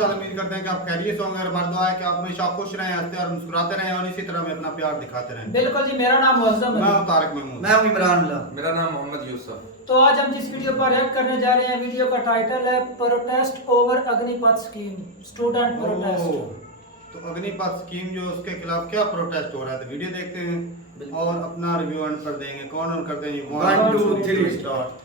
चाल उम्मीद करते हैं कि आप खैरियत होंगे। हमारी दुआ है कि आप हमेशा खुश रहें, हंसते और मुस्कुराते रहें और इसी तरह में अपना प्यार दिखाते रहें। बिल्कुल जी, मेरा नाम मुअज्जम मैं है। हूं तारिक महमूद। मैं हूं इमरान ला। मेरा नाम मोहम्मद यूसुफ। तो आज हम जिस वीडियो पर रिएक्ट करने जा रहे हैं, वीडियो का टाइटल है protest over Agnipath scheme, student protest. तो अग्निपथ स्कीम जो उसके खिलाफ क्या प्रोटेस्ट हो रहा है, तो वीडियो देखते हैं और अपना रिव्यू एंड कर देंगे। कौन ऑन करते हैं? 1 2 3 स्टार्ट।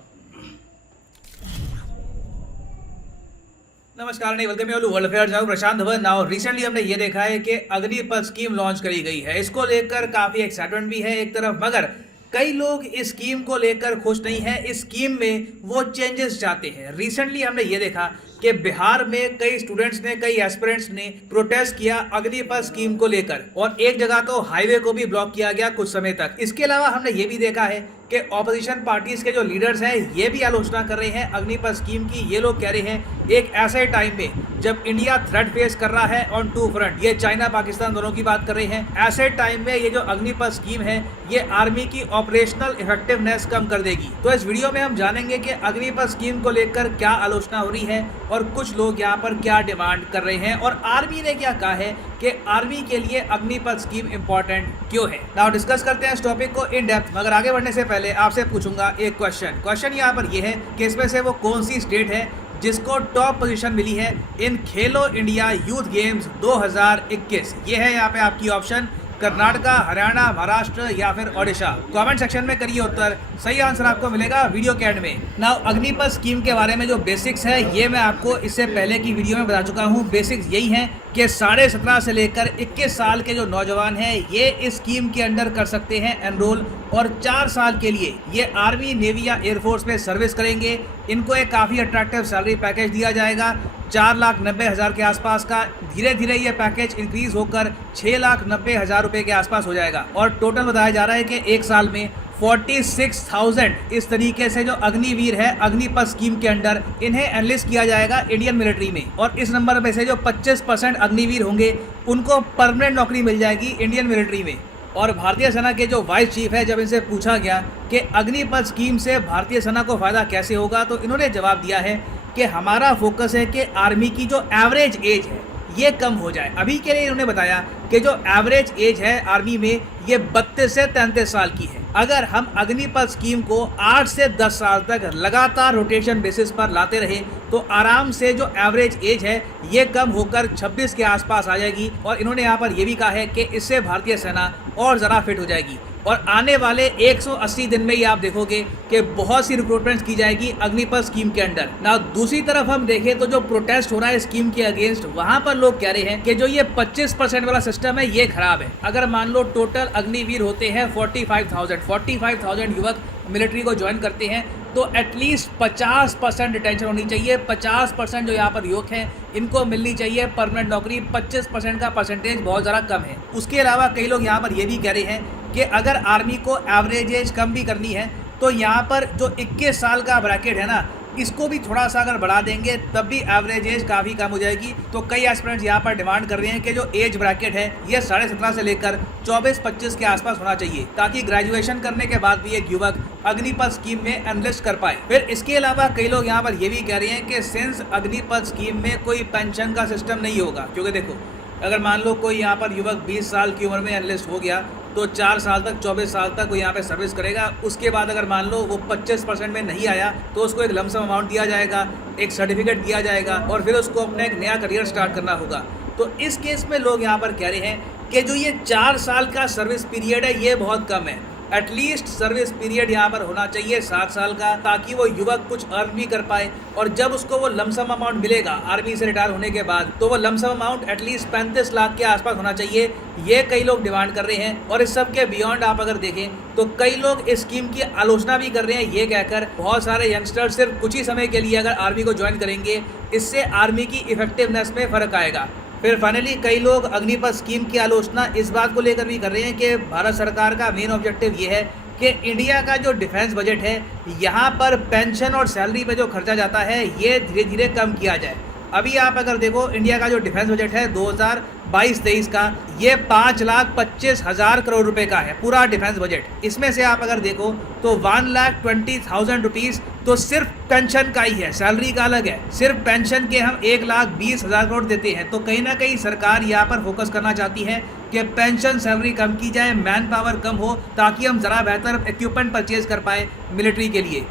नमस्कार, नहीं वेलकम यू वर्ल्ड अफेयर्स। मैं प्रशांत धवन। नाउ रिसेंटली हमने ये देखा है कि अग्निपथ स्कीम लॉन्च करी गई है। इसको लेकर काफी एक्साइटमेंट भी है एक तरफ, मगर कई लोग इस स्कीम को लेकर खुश नहीं है। इस स्कीम में वो चेंजेस चाहते हैं। रिसेंटली हमने ये देखा कि बिहार में कई स्टूडेंट्स ने, कई एस्पिरेंट्स ने प्रोटेस्ट किया अग्निपथ स्कीम को लेकर, और एक जगह तो हाईवे को भी ब्लॉक किया गया कुछ समय तक। इसके अलावा हमने ये भी देखा है कि ऑपोजिशन पार्टीज के जो लीडर्स हैं ये भी आलोचना कर रहे हैं अग्निपथ स्कीम की। ये लोग कह रहे हैं एक ऐसे टाइम में जब इंडिया थ्रेट फेस कर रहा है ऑन टू फ्रंट, ये चाइना पाकिस्तान दोनों की बात कर रहे हैं, ऐसे टाइम में ये जो अग्निपथ स्कीम है ये आर्मी की ऑपरेशनल इफेक्टिवनेस कम कर देगी। तो इस वीडियो में हम जानेंगे कि अग्निपथ स्कीम को लेकर क्या आलोचना हो रही है और कुछ लोग यहाँ पर क्या डिमांड कर रहे हैं, और आर्मी ने क्या कहा है कि आर्मी के लिए अग्निपथ स्कीम इंपॉर्टेंट क्यों है। नाउ डिस्कस करते हैं इस टॉपिक को इन डेप्थ। मगर आगे बढ़ने से पहले आपसे पूछूंगा एक क्वेश्चन यहाँ पर ये है कि इसमें से वो कौन सी स्टेट है जिसको टॉप पोजीशन मिली है इन खेलो इंडिया यूथ गेम्स 2021। ये है यहाँ पे आपकी ऑप्शन, कर्नाटका, हरियाणा, महाराष्ट्र या फिर ओडिशा। कमेंट सेक्शन में करिए उत्तर, सही आंसर आपको मिलेगा वीडियो के एंड में। नाउ अग्निपथ स्कीम के बारे में जो बेसिक्स है ये मैं आपको इससे पहले की वीडियो में बता चुका हूँ। बेसिक्स यही हैं कि 17.5 से लेकर 21 साल के जो नौजवान हैं ये इस स्कीम के अंडर कर सकते हैं एनरोल, और 4 साल के लिए ये आर्मी, नेवी या एयरफोर्स में सर्विस करेंगे। इनको एक काफ़ी अट्रैक्टिव सैलरी पैकेज दिया जाएगा 4,90,000 के आसपास का। धीरे धीरे ये पैकेज इंक्रीज होकर 6,90,000 रुपये के आसपास हो जाएगा, और टोटल बताया जा रहा है कि एक साल में 46,000 इस तरीके से जो अग्निवीर है अग्निपथ स्कीम के अंडर, इन्हें एनलिस्ट किया जाएगा इंडियन मिलिट्री में। और इस नंबर में से जो 25% अग्निवीर होंगे उनको परमानेंट नौकरी मिल जाएगी इंडियन मिलिट्री में। और भारतीय सेना के जो वाइस चीफ है, जब इनसे पूछा गया कि अग्निपथ स्कीम से भारतीय सेना को फ़ायदा कैसे होगा, तो इन्होंने जवाब दिया है कि हमारा फोकस है कि आर्मी की जो एवरेज एज है ये कम हो जाए। अभी के लिए इन्होंने बताया कि जो एवरेज एज है आर्मी में ये 32 से 33 साल की है। अगर हम अग्निपथ स्कीम को 8 से 10 साल तक लगातार रोटेशन बेसिस पर लाते रहे तो आराम से जो एवरेज एज है ये कम होकर 26 के आसपास आ जाएगी। और इन्होंने यहाँ पर ये भी कहा है कि इससे भारतीय सेना और ज़रा फिट हो जाएगी, और आने वाले 180 दिन में ही आप देखोगे कि बहुत सी रिक्रूटमेंट्स की जाएगी अग्निपथ स्कीम के अंडर। ना दूसरी तरफ हम देखें तो जो प्रोटेस्ट हो रहा है स्कीम के अगेंस्ट, वहां पर लोग कह रहे हैं कि जो ये 25% वाला सिस्टम है ये खराब है। अगर मान लो टोटल अग्निवीर होते हैं 45,000 युवक मिलिट्री को ज्वाइन करते हैं, तो एटलीस्ट 50% रिटेंशन होनी चाहिए। 50% जो यहाँ पर युवक हैं इनको मिलनी चाहिए परमानेंट नौकरी। 25% का परसेंटेज बहुत ज़्यादा कम है। उसके अलावा कई लोग यहाँ पर ये भी कह रहे हैं कि अगर आर्मी को एवरेज एज कम भी करनी है तो यहाँ पर जो 21 साल का ब्रैकेट है ना, इसको भी थोड़ा सा अगर बढ़ा देंगे तब भी एवरेज एज काफ़ी कम हो जाएगी। तो कई एस्पिरेंट्स यहाँ पर डिमांड कर रहे हैं कि जो एज ब्रैकेट है ये 17.5 से लेकर 24-25 के आसपास होना चाहिए, ताकि ग्रेजुएशन करने के बाद भी एक युवक अग्निपथ स्कीम में एनलिस्ट कर पाए। फिर इसके अलावा कई लोग यहाँ पर ये भी कह रहे हैं कि सिंस अग्निपथ स्कीम में कोई पेंशन का सिस्टम नहीं होगा, क्योंकि देखो अगर मान लो कोई यहाँ पर युवक 20 साल की उम्र में एनलिस्ट हो गया तो 4 साल तक, 24 साल तक वो यहाँ पे सर्विस करेगा। उसके बाद अगर मान लो वो 25% में नहीं आया तो उसको एक लमसम अमाउंट दिया जाएगा, एक सर्टिफिकेट दिया जाएगा, और फिर उसको अपना एक नया करियर स्टार्ट करना होगा। तो इस केस में लोग यहाँ पर कह रहे हैं कि जो ये 4 साल का सर्विस पीरियड है ये बहुत कम है। एटलीस्ट सर्विस पीरियड यहाँ पर होना चाहिए 7 साल का, ताकि वो युवक कुछ अर्न भी कर पाए, और जब उसको वो लमसम अमाउंट मिलेगा आर्मी से रिटायर होने के बाद तो वो लमसम अमाउंट एटलीस्ट 35 लाख के आसपास होना चाहिए। ये कई लोग डिमांड कर रहे हैं। और इस सब के बियॉन्ड आप अगर देखें तो कई लोग इस स्कीम की आलोचना भी कर रहे हैं, ये कहकर बहुत सारे यंगस्टर्स सिर्फ कुछ ही समय के लिए अगर आर्मी को ज्वाइन करेंगे इससे आर्मी की इफेक्टिवनेस में फ़र्क आएगा। फिर फाइनली कई लोग अग्निपथ स्कीम की आलोचना इस बात को लेकर भी कर रहे हैं कि भारत सरकार का मेन ऑब्जेक्टिव ये है कि इंडिया का जो डिफेंस बजट है यहाँ पर पेंशन और सैलरी पे जो खर्चा जाता है ये धीरे धीरे कम किया जाए। अभी आप अगर देखो इंडिया का जो डिफेंस बजट है 2022-23 का, ये 5,25,000 करोड़ रुपए का है पूरा डिफेंस बजट। इसमें से आप अगर देखो तो 1,20,000 रुपीज़ तो सिर्फ पेंशन का ही है, सैलरी का अलग है। सिर्फ पेंशन के हम 1,20,000 करोड़ देते हैं। तो कहीं ना कहीं सरकार यहाँ पर फोकस करना चाहती है कि पेंशन सैलरी कम की जाए, मैन पावर कम हो, ताकि हम ज़रा बेहतर इक्विपमेंट परचेज कर पाए मिलिट्री के लिए।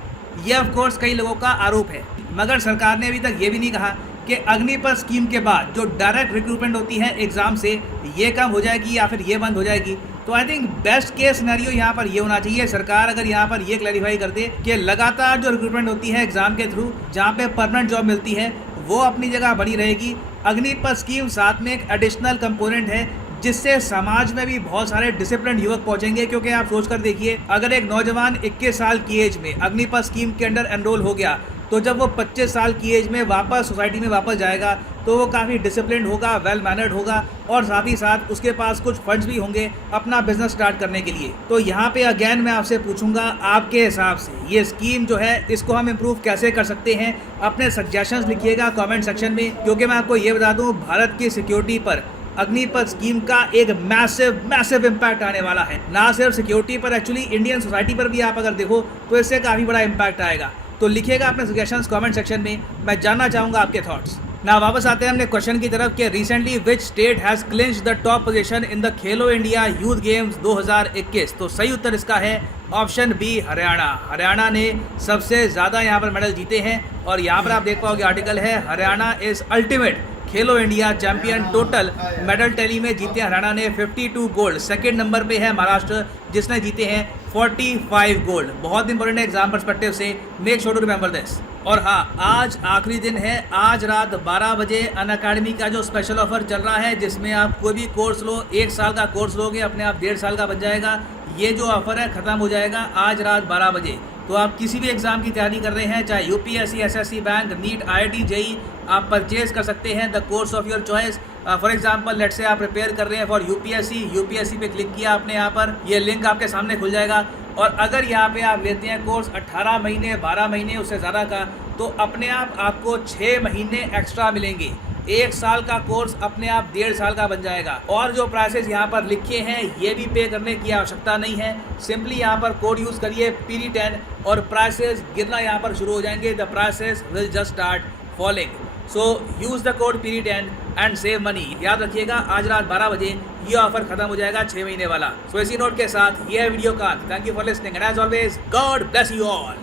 ये ऑफ कोर्स कई लोगों का आरोप है, मगर सरकार ने अभी तक ये भी नहीं कहा कि अग्निपथ स्कीम के बाद जो डायरेक्ट रिक्रूटमेंट होती है एग्ज़ाम से, ये कम हो जाएगी या फिर ये बंद हो जाएगी। तो I think best case scenario यहाँ पर ये होना चाहिए, सरकार अगर यहाँ पर ये क्लैरिफाई कर दे कि लगातार जो रिक्रूटमेंट होती है एग्ज़ाम के थ्रू, जहाँ पे परमानेंट जॉब मिलती है, वो अपनी जगह बनी रहेगी। अग्निपथ स्कीम साथ में एक एडिशनल कंपोनेंट है, जिससे समाज में भी बहुत सारे डिसिप्लिन युवक पहुंचेंगे। क्योंकि आप सोच कर देखिए, अगर एक नौजवान 21 साल की एज में अग्निपथ स्कीम के अंडर एनरोल हो गया, तो जब वो 25 साल की एज में वापस सोसाइटी में वापस जाएगा, तो वो काफ़ी डिसिप्लिन होगा, वेल मैनर्ड होगा, और साथ ही साथ उसके पास कुछ फंड्स भी होंगे अपना बिजनेस स्टार्ट करने के लिए। तो यहाँ पे अगेन मैं आपसे पूछूंगा, आपके हिसाब से ये स्कीम जो है, इसको हम इम्प्रूव कैसे कर सकते हैं? अपने सजेशंस लिखिएगा कमेंट सेक्शन में, क्योंकि मैं आपको ये बता दूँ, भारत की सिक्योरिटी पर अग्निपथ स्कीम का एक मैसिव इम्पैक्ट आने वाला है। ना सिर्फ सिक्योरिटी पर, एक्चुअली इंडियन सोसाइटी पर भी आप अगर देखो तो इससे काफ़ी बड़ा इम्पैक्ट आएगा। तो लिखिएगा अपने सजेशंस कमेंट सेक्शन में, मैं जानना चाहूँगा आपके थॉट्स। ना वापस आते हैं अपने क्वेश्चन की तरफ कि recently which state has clinched the top position in the Khelo India youth games 2021? तो सही उत्तर इसका है ऑप्शन बी, हरियाणा। हरियाणा ने सबसे ज़्यादा यहाँ पर मेडल जीते हैं, और यहाँ पर आप देख पाओगे आर्टिकल है, Haryana is ultimate Khelo India champion. Total medal tally में जीते हरियाणा ने 52 गोल्ड। सेकंड नंबर पे है महाराष्ट्र, जिसने जीते हैं 45 गोल्ड। बहुत इंपॉर्टेंट है एग्जाम पर्सपेक्टिव से, make sure to remember this. और हाँ, आज आखिरी दिन है, आज रात 12 बजे अनअकैडमी का जो स्पेशल ऑफर चल रहा है, जिसमें आप कोई भी कोर्स लो, 1 साल का कोर्स लोगे, अपने आप 1.5 साल का बन जाएगा। ये जो ऑफर है ख़त्म हो जाएगा आज रात 12 बजे। तो आप किसी भी एग्ज़ाम की तैयारी कर रहे हैं, चाहे UPSC, SSC, bank, NEET, IIT, JEE, आप परचेज कर सकते हैं the course of your choice. For example let say आप प्रिपेयर कर रहे हैं फॉर यूपीएससी पे क्लिक किया आपने, यहाँ पर ये लिंक आपके सामने खुल जाएगा। और अगर यहाँ पे आप लेते हैं कोर्स 18 महीने, 12 महीने, उससे ज़्यादा का, तो अपने आप आपको 6 महीने एक्स्ट्रा मिलेंगे। 1 साल का कोर्स अपने आप 1.5 साल का बन जाएगा। और जो प्राइसेस यहाँ पर लिखे हैं, ये भी पे करने की आवश्यकता नहीं है। सिंपली यहाँ पर कोड यूज़ करिए PD10 और प्राइसेस गिरना यहाँ पर शुरू हो जाएंगे। The prices will just start falling. So use the code PD10 and save money. याद रखिएगा, आज रात 12 बजे ये ऑफर खत्म हो जाएगा, 6 महीने वाला। सो इसी नोट के साथ ये है वीडियो का। Thank you for listening and as always God bless you all.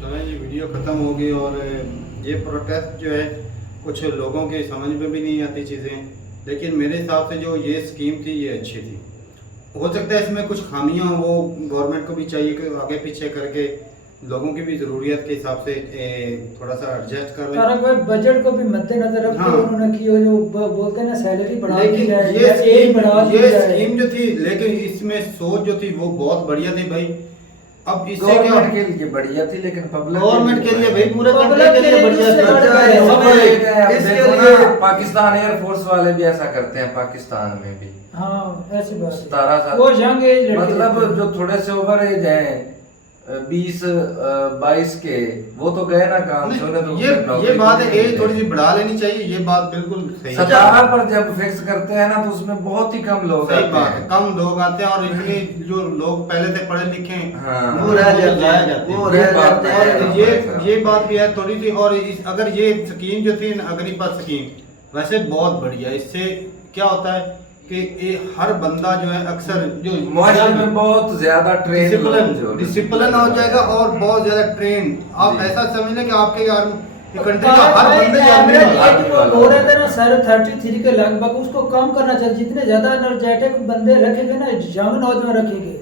चलें जी, वीडियो ख़त्म हो गई। और ये प्रोटेस्ट जो है, कुछ लोगों के समझ में भी नहीं आती चीज़ें, लेकिन मेरे हिसाब से जो ये स्कीम थी, ये अच्छी थी। हो सकता है इसमें कुछ खामियां हो, वो गवर्नमेंट को भी चाहिए कि आगे पीछे करके लोगों की भी ज़रूरियत के हिसाब से थोड़ा सा एडजस्ट कर लें। भाई बजट को भी मद्देनजर रखते हुए उन्होंने की, जो बोलते हैं ना, सैलरी बढ़ा दी लेकिन जाए, ये स्कीम जो थी, लेकिन इसमें सोच जो थी वो बहुत बढ़िया थी भाई। अब इससे क्या, गवर्नमेंट के लिए बढ़िया थी, लेकिन पब्लिक गवर्नमेंट के लिए भाई, पूरे पब्लिक कंट्री के लिए के बढ़िया लिए था। इसके लिए पाकिस्तान एयरफोर्स वाले भी ऐसा करते हैं, पाकिस्तान में भी। हाँ, ऐसी बात है। 17 साल, वो यंग एज लड़के मतलब जो थोड़े से ओवर एज हैं, 20-22 के, वो तो गए ना काम से, उन्हें तो ये बात है, एज थोड़ी सी बढ़ा लेनी चाहिए। ये बात बिल्कुल सही है। 17 पर जब फिक्स करते हैं ना, तो उसमें बहुत ही कम लोग सही आते बात है, हैं। कम लोग आते हैं। और इतने जो लोग पहले से पढ़े लिखे हैं, हाँ, वो रह जाते हैं, वो रह जाते हैं। और ये बात भी है थोड़ी सी। और अगर ये स्कीम जो थी अग्निपथ स्कीम, वैसे बहुत बढ़िया। इससे क्या होता है कि हर बंदा जो है, अक्सर जो मुआशरे में बहुत ज्यादा ट्रेन डिसिप्लिन हो जाएगा, और बहुत ज्यादा ट्रेन। आप ऐसा समझ लें कि आपके कंट्री का हर बंदे हो रहे थे ना सर 33 के लगभग, उसको कम करना चाहिए। जितने ज्यादा एनर्जेटिक बंदे रखेंगे ना, यंग नौजवान रखेंगे,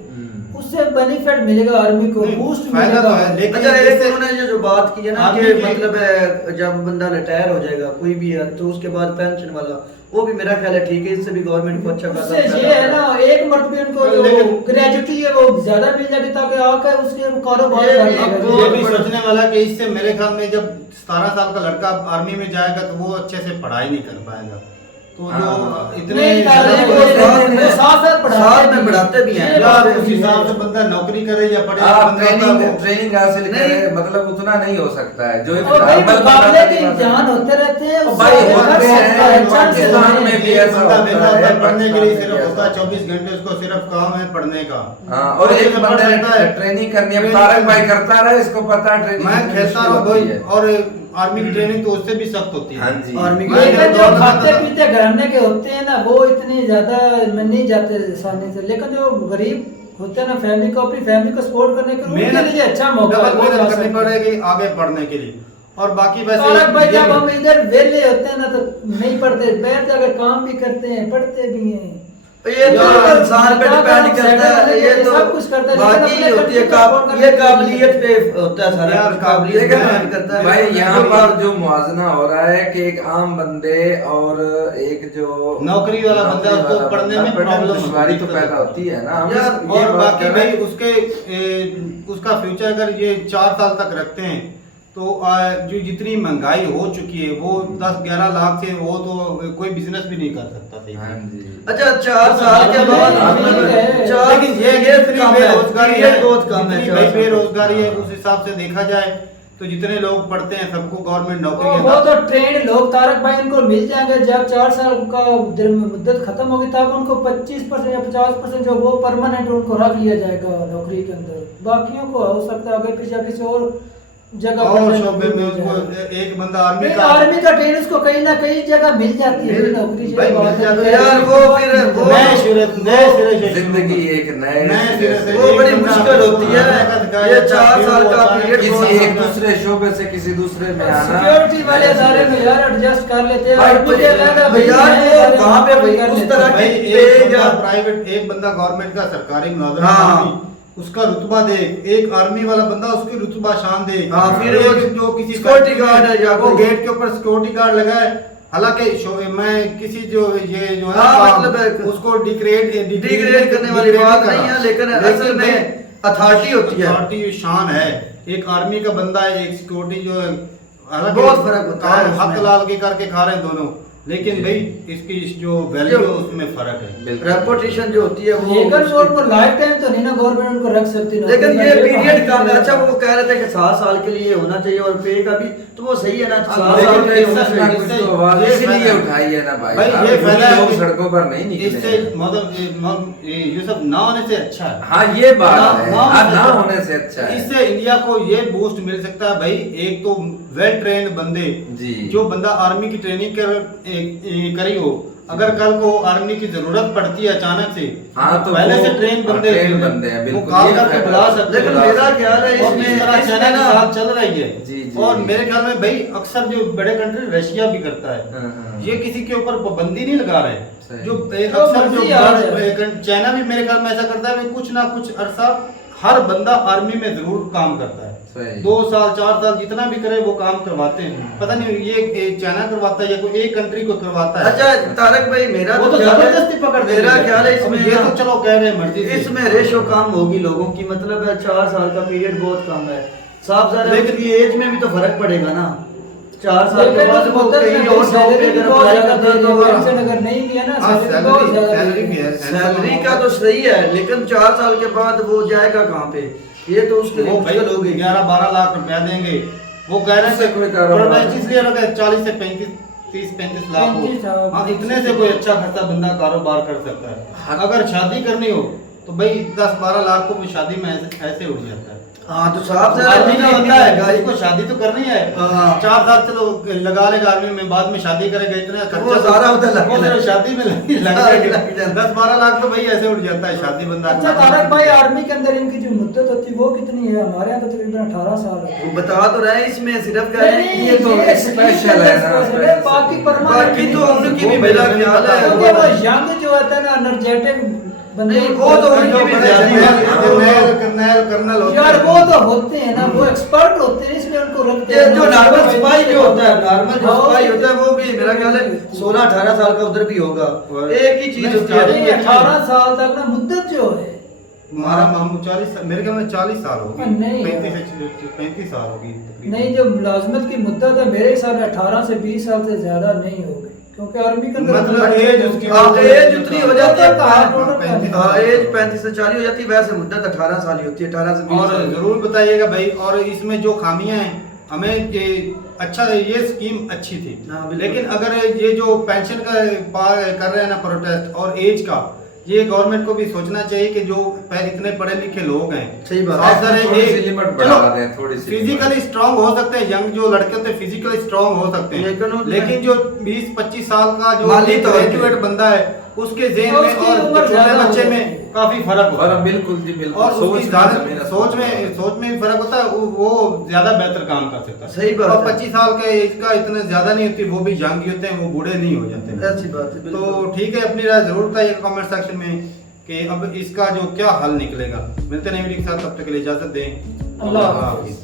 उससे बेनिफिट मिलेगा, आर्मी को बूस्ट मिलेगा। अच्छा, एक उन्होंने ये जो बात की है ना कि मतलब जब बंदा रिटायर हो जाएगा कोई भी है, तो उसके बाद पेंशन वाला, वो भी मेरा ख्याल है ठीक है, इससे भी गवर्नमेंट को अच्छा उससे ये है ना, एक मरतबे उनको जो लेकिन- ग्रेजुटी है वो ज्यादा मिल जाती ताकि आकर उसके कारोबार ये कर भी- लेगा। अब ये भी सोचने वाला कि इससे मेरे ख्याल में जब 17 साल का लड़का आर्मी में जाएगा तो वो अच्छे से पढ़ाई नहीं कर पाएगा। तो जो हाँ। इतने नहीं, साथ साथ में बढ़ाते भी हैं। यार उस हिसाब से बंदा नौकरी करे या पढ़े, आप बंदा तो- ट्रेनिंग हासिल नहीं। करे, मतलब उतना नहीं हो सकता है जो एक और भाई नॉर्मल मुकाबले बंदा के इम्तिहान होते रहते हैं, और उससे भाई वो होते कर सकता है, हैं, चांस से पाकिस्तान होते में हैं। भी एक ऐसा बंदा होता वेला होता है, है, पढ़ने के लिए पाकिस्तान सिर्फ में होता है ऐसा 24 घंटे, उसको सिर्फ काम है पढ़ने का। हाँ, और एक तो बंदे पढ़ता ने है। ट्रेनिंग करनी है, ट्रेनिंग तारक भाई करनी है। करता रहे, इसको पता है ट्रेनिंग मैं कितनी खेलता मुश्किल रहा होती भाई, है। और आर्मी की ट्रेनिंग तो उससे भी सख्त होती है। हाँ जी। आर्मी की- मैं लेकिन जो दौड़ना खाते था- पीते घराने के होते हैं ना, वो इतने ज्यादा नहीं जाते आसानी से, लेकिन जो गरीब होते हैं ना, फैमिली को, अपनी फैमिली को सपोर्ट करने के उनके लिए अच्छा मौका है, डबल वो जा मेहनत सकते करनी हैं। पड़ेगी आगे पढ़ने के लिए। और बाकी वैसे तारक भाई, ये जब भी- हम इधर वेले होते हैं ना तो नहीं पढ़ते, बैठ जाकर काम भी करते हैं, पढ़ते भी हैं। ये तो यार, इंसान पे क्या डिपेंड करें, करता है, ये सेटल तो सब कुछ करता है, लेकिन बाकी अपने होती है कंट्री को support करने ये के लिए काबिलियत पे होता है सारा यार, कुछ, काबिलियत पे लेकिन डिपेंड करता है भाई यहाँ जो पर जो मुआवजा हो रहा है कि एक आम बंदे और एक जो नौकरी वाला बंदा, नौकरी उसको वाला पढ़ने बंदा, में पढ़ने प्रॉब्लम दुश्वारी तो होती है। पैदा होती है ना। हम यार, ये और बात बाकी कर रहे भाई हैं। उसका फ्यूचर अगर ये 4 साल तक रखते हैं तो जो जितनी महंगाई हो चुकी है वो 10-11 लाख से वो तो कोई बिजनेस भी नहीं कर सकता सही हाँ से। जी। अच्छा 4 साल के बाद लेकिन ये इतनी इतनी बेरोजगारी है, बहुत कम है जितनी भाई बेरोजगारी है उस हिसाब से देखा जाए तो जितने लोग पढ़ते हैं सबको गवर्नमेंट नौकरी वो तो ट्रेंड लोग, तारक भाई उनको मिल जाएंगे जब 4 साल का मुद्दत खत्म होगी, तब उनको 25% या 50% जो वो परमानेंट उनको रख लिया जाएगा नौकरी के अंदर। बाकियों को हो सकता है आगे पीछे किसी और जगह और पर शोबे में मिल उसको जाए। एक बंदा आर्मी नहीं, का आर्मी का ट्रेन उसको कहीं ना कहीं जगह मिल जाती है नौकरी से। भाई, मिल बात है। जाती है। यार, वो फिर वो नए सिरे से जिंदगी एक नए सिरे से। वो बड़ी मुश्किल होती है, ये 4 साल का पीरियड किसी एक दूसरे शोबे से किसी दूसरे में आना, सिक्योरिटी वाले अदारे में यार एडजस्ट कर लेते हैं। भाई, और मुझे लगा भाई यार, नए वो अदारे में वहाँ पे कर भाई उस लेते तरह हैं। भाई पे एक बंदा या- प्राइवेट, एक बंदा गवर्नमेंट का सरकारी मुलाजिम हाँ। आर्मी, उसका रुतबा देख, एक आर्मी वाला बंदा उसकी रुतबा शान देख। हाँ, फिर एक वो जो किसी सिक्योरिटी गार्ड है या वो कोई- गेट के ऊपर सिक्योरिटी गार्ड लगा है। हालांकि मैं किसी जो ये जो है हाँ, काम, मतलब उसको डिग्रेड डिग्रेड करने वाली बात नहीं है, लेकिन असल में अथॉरिटी होती है। अथॉरिटी शान है। एक आर्मी का बंदा है, एक सिक्योरिटी जो है, हालांकि बहुत फर्क होता है काम हक उसमें। लाल के करके खा रहे हैं दोनों, लेकिन जी। भाई इसकी जो वैल्यू है उसमें फर्क है। बिल्कुल। रेपुटेशन जो होती है वो लेकिन वो उनको लाइफ टाइम तो नहीं ना गवर्नमेंट उनको रख सकती ना। लेकिन ये पीरियड कम है। अच्छा, वो कह रहे थे कि 7 साल के लिए होना चाहिए और पे का भी, तो वो सही है ना, 7 साल लेकिन के लिए इससे- होना चाहिए। इससे- तो आवाज ये इसीलिए फायदा- उठाई है ना भाई भाई, साहब, ये क्योंकि फायदा है लोग कि सड़कों पर नहीं निकले इससे हैं। मतलब ये सब ना होने से अच्छा है। हाँ ये बात ना- है, ना हाँ, होने ना से- होने से अच्छा है। इससे इंडिया को ये बूस्ट मिल सकता है भाई, एक तो वेल ट्रेन्ड बंदे, जी। जो बंदा आर्मी की ट्रेनिंग करी हो, अगर कल को आर्मी की जरूरत पड़ती है अचानक से, हाँ, तो पहले वो- से ट्रेन हाँ, बंदे trained बंदे हैं, वो बिल्कुल, कॉल ये करके फायदा बुला है। सकते लेकिन हैं। मेरा ख्याल है और इस तरह इसमें चाइना के ना- साथ चल रही है। जी, जी। और मेरे ख्याल में भाई अक्सर जो बड़े कंट्री रशिया भी करता है, हाँ, हाँ। ये किसी के ऊपर पाबंदी नहीं लगा रहे। सही। जो जो अक्सर जो मर्जी आ जाए। चाइना भी मेरे ख्याल में ऐसा करता है कि कुछ ना कुछ अरसा हर बंदा आर्मी में जरूर काम करता है। सही। 2 साल 4 साल जितना भी करे वो काम करवाते हैं। पता नहीं ये चाइना करवाता है या कोई एक कंट्री को करवाता है। अच्छा तारक भाई, मेरा वो तो तो ख्याल है- जबरदस्ती पकड़ देते मेरा हैं। ख्याल है अब इसमें ये ना- तो चलो कह रहे हैं मर्जी से। इसमें रेशो कम होगी लोगों की, मतलब है 4 साल का पीरियड बहुत कम है। साफ सारा लेकिन- लेकिन एज में भी तो फर्क पड़ेगा ना। 4 साल के लेकिन बाद वो उधर कहीं में और जॉब पे सैलरी भी अगर बहुत अप्लाई ज्यादा करता है दे तो रहे हैं। पेंशन अगर नहीं दिया ना, हाँ, सैलरी बहुत ज्यादा दे सैलरी रहे भी हैं। है। सैलरी का तो सही है, लेकिन 4 साल के बाद वो जाएगा कहाँ पे, ये तो उसके लिए वो भाई मुश्किल होगी। 11-12 लाख रुपया देंगे। वो कह रहे उससे हैं कोई कारोबार प्रोटेस्ट नहीं। इसलिए रखा है 40 से 30-35 लाख 35 हो। लाख। हाँ, इतने से कोई अच्छा खासा बंदा कारोबार कर सकता हाँ। है। अगर शादी करनी हो तो भाई 10-12 लाख को भी शादी में ऐसे उड़ जाता है। हाँ, तो साफ से आर्मी का बंदा है, गाड़ी इसको शादी तो करनी है। हाँ। 4 साल चलो लगा लेगा आर्मी में, बाद में शादी करेगा, इतना वो सारा उधर लग वो जाएगा। सिर्फ शादी में लग लग जाएगा। जाएगा। 10-12 लाख तो भाई ऐसे उड़ जाता है शादी बंदा। अच्छा तारक भाई, आर्मी के अंदर इनकी जो मुद्दत होती है वो कितनी है? हमारे यहाँ तो तकरीबन 18 साल है। वो बता तो रहे हैं, इसमें सिर्फ क्या है, नहीं, ये तो ये स्पेशल है ना, स्पेशल है, बाकी परमानेंट बाकी तो नहीं। उनकी भी मेरा ख्याल है क्योंकि वो यंग जो होता है ना, एनर्जेटिक बंदे नहीं, वो तो उनकी भी कर्नल होते यार हैं। वो तो होते हैं ना, वो एक्सपर्ट होते हैं इसलिए उनको रखते ये हैं। जो नॉर्मल सिपाही भी होता है, नॉर्मल जो हाँ, सिपाही होता है वो भी मेरा ख्याल है 16-18 साल का उधर भी होगा। एक ही चीज होती नहीं, है। 18 साल तक ना मुद्दत जो है, हमारा मामू 40 मेरे ख्याल में 40 साल होगी, नहीं। 35 साल होगी तकरीबन। नहीं जो मुलाजमत की मुद्दत है मेरे हिसाब में 18 से 20 साल से ज्यादा नहीं होगी, क्योंकि आर्मी के अंदर मतलब एज उसकी एज उतनी हो जाती है, हाँ, एज 35 से 40 हो जाती है, वैसे मुद्दत 18 साल ही होती है, 18 से 20 और साल। जरूर बताइएगा भाई, और इसमें जो खामियां हैं हमें ये अच्छा, ये स्कीम अच्छी थी, हाँ, बिल्कुल। लेकिन अगर ये जो पेंशन का कर रहे हैं ना प्रोटेस्ट और एज का, ये गवर्नमेंट को भी सोचना चाहिए कि जो इतने पढ़े लिखे लोग हैं, सही बात साथ है। साथ थोड़ी एक- सी लिमिट चलो, बढ़ा दें, थोड़ी सी फिजिकली स्ट्रांग हो सकते हैं, यंग जो लड़के होते हैं फिजिकली स्ट्रांग हो सकते हैं, लेकिन जो 20-25 साल का जो माली तौर पे ग्रेजुएट बंदा है उसके जेहन में उसकी और उम्र छोटे ज्यादा हो बच्चे जाती में है। काफी फर्क होता है, बिल्कुल जी बिल्कुल। और उसकी सोच सोच में भी फर्क होता है, वो ज्यादा बेहतर काम कर सकता है। सही बात और है। 25 साल का एज का इतना ज्यादा नहीं होती, वो भी यंग ही होते हैं, वो बूढ़े नहीं हो जाते हैं। अच्छी बात है, बिल्कुल। तो ठीक है, अपनी राय जरूर बताइएगा कमेंट सेक्शन में कि अब इसका जो क्या हल निकलेगा। मिलते हैं नई वीडियो के साथ, तब तक के लिए इजाजत दें। अल्लाह हाफिज़।